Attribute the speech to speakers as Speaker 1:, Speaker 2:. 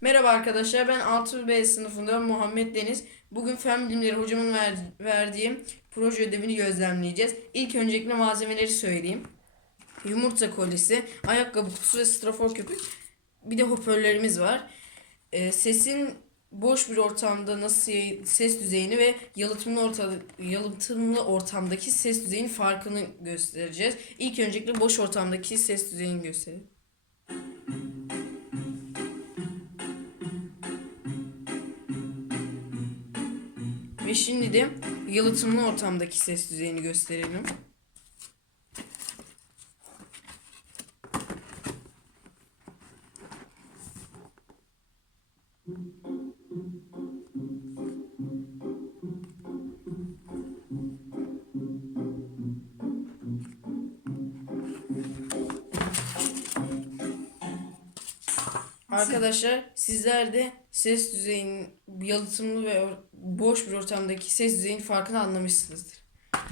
Speaker 1: Merhaba arkadaşlar ben 6B sınıfında Muhammed Deniz. Bugün fen bilimleri hocamın ver- verdiği proje ödevini gözlemleyeceğiz. İlk öncelikle malzemeleri söyleyeyim. Yumurta kolisi, ayakkabı kutusu ve strafor köpük. Bir de hoparlörlerimiz var. Ee, sesin boş bir ortamda nasıl ses düzeyini ve yalıtımlı orta, yalıtımlı ortamdaki ses düzeyinin farkını göstereceğiz. İlk öncelikle boş ortamdaki ses düzeyini gösterelim. Ve şimdi de yalıtımlı ortamdaki ses düzeyini gösterelim. Arkadaşlar sizler de ses düzeyinin yalıtımlı ve boş bir ortamdaki ses düzeyinin farkını anlamışsınızdır.